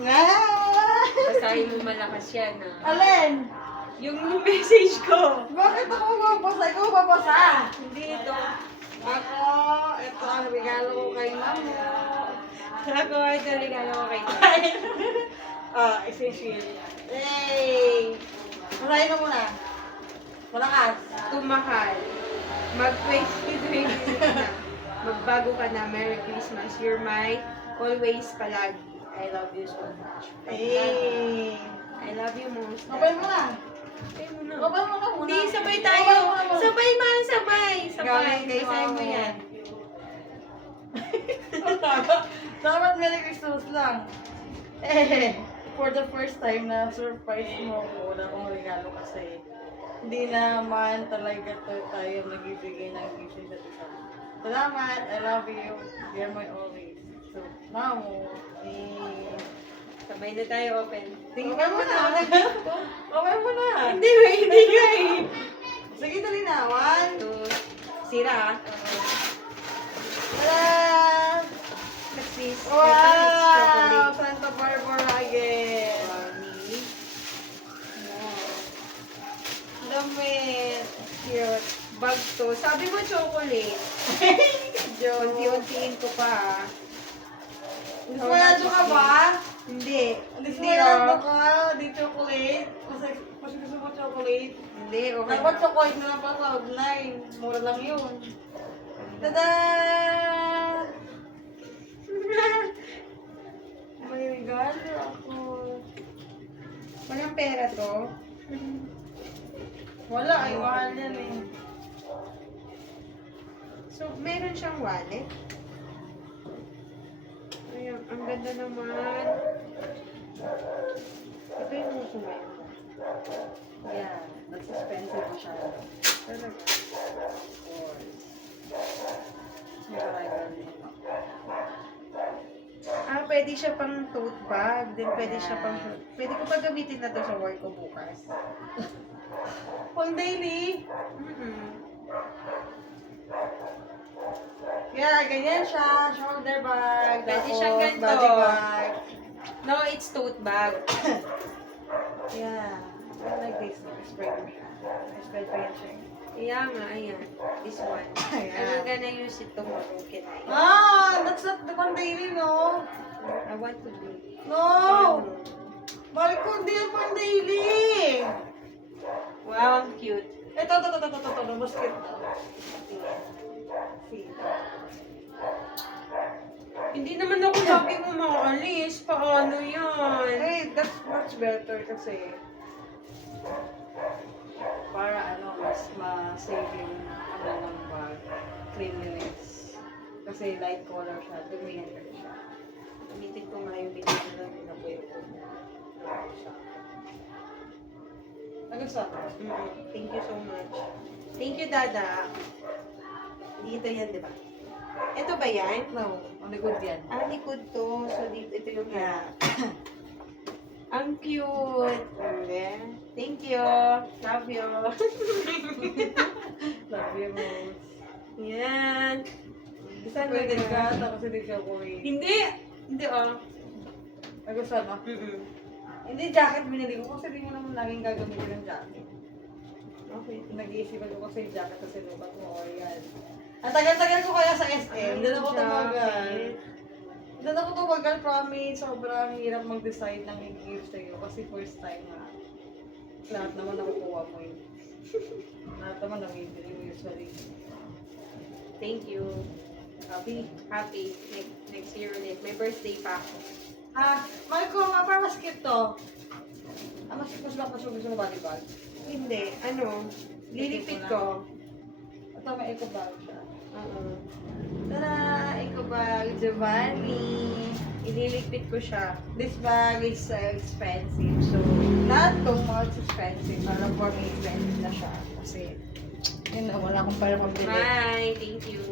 Nga! Basahin mo malakas yan, ha? Alin? Yung message ko. Bakit ako mababasa? Ikaw mababasa? Hindi ito. Ako, ito ang regalo ko kay Mamo. Ako, ito regalo ko kay Essential. Hey! Marahin mo muna. Malakas. Tumahal. Mag-2020 na. Magbago ka na. Merry Christmas. You're my always palagi. I love you so much. Hey! I love you most. Sabay mo na. Sabay mo na. Sabay mo na muna. Hindi, sabay tayo. Sabay mo na. Sabay man, sabay. Sabay. Galing kay Sabay mo Mamo. yan. Dapat Merry Christmas lang. For the first time na surprise mo ako, wala akong regalo kasi hindi naman talaga tayo nagbibigay ng gift sa isa't isa. Salamat, I love you. You're my always. So, Mamo, Sabay na tayo, open. Okay mo na. Okay mo na. Hindi, hindi ka eh. Sige, dali na. One, Ito, sira ah. tada! Let's Wow! Santa Barbara again. Damit. Cute. Bag to. Sabi mo chocolate. Unti-untiin ko pa ah. Dismayado ka ba? Hindi. Dismayado ka? Di chocolate? Kasi gusto mo chocolate? Hindi, okay. Dapat chocolate na lang pa Cloud9. Mura lang yun. Tada! May regalo ako. Walang pera to. Wala, ay mahal yan eh. So, meron siyang wallet. Ayun, ang ganda naman. Ito yung uso ngayon. Yeah, that's expensive siya. Talaga. May regalo. Ah, pwede siya pang tote bag. Then pwede siya pang... Pwede ko pa gamitin na to sa work ko bukas. Pang daily. Mm-hmm. Yeah, ganyan siya. Shoulder bag. Pwede tapos siyang ganito. body bag. No, it's tote bag. Yeah. I like this. Spread mo siya. Spread pa yan siya. Kaya nga, ayan. This one. Ayan. I'm gonna use it tomorrow. Can I? Ah! That's not the pang daily, no? I want to do. No! Mahal ko, hindi yan pang daily! Wow, ang cute. Ito. Mas cute to. See? Hindi naman ako lagi umaalis. Paano yan? Hey, that's much better kasi para mas ma-save yung ng bag, cleanliness. Kasi light color siya, dumihan ka siya. Gamitin ko nga yung binili na pinapuyo ko. Nagustuhan ko. Thank you so much. Thank you, Dada. Dito yan, di ba? Ito ba yan? No, ang likod yan. Ah, likod to. So, dito, ito yung Yeah. Ang cute. Okay. Thank you. Love you. Love you most. Yan. Saan pwede ka? Tapos hindi chocolate. Hindi. Hindi, oh. Nagustuhan mo? Hindi jacket binili ko kasi hindi mo naman laging gagamitin ng jacket. Okay. Nag-iisipan ko kasi yung jacket kasi lubat mo o yan. Ang tagal-tagal ko kaya sa SM. Doon ako tumagal. Doon ako tumagal, promise. Sobrang hirap mag-decide ng i-give sa'yo kasi first time na lahat naman nakukuha mo yun. Lahat naman namibili mo usually. Thank you. Happy? Happy. Next year ulit. May birthday pa ako. Ah, mahal ko nga, parang mas cute to. Ah, mas cute lang kasi gusto mo body bag. Hindi. Ano? Lilipit ko. Ito may eco bag siya. Oo. Tara! Eco bag, Giovanni! Ililigpit ko siya. This bag is so expensive. So, not too much expensive. Parang for me, expensive na siya. Kasi, yun na, wala akong pera pambili. Bye. Thank you.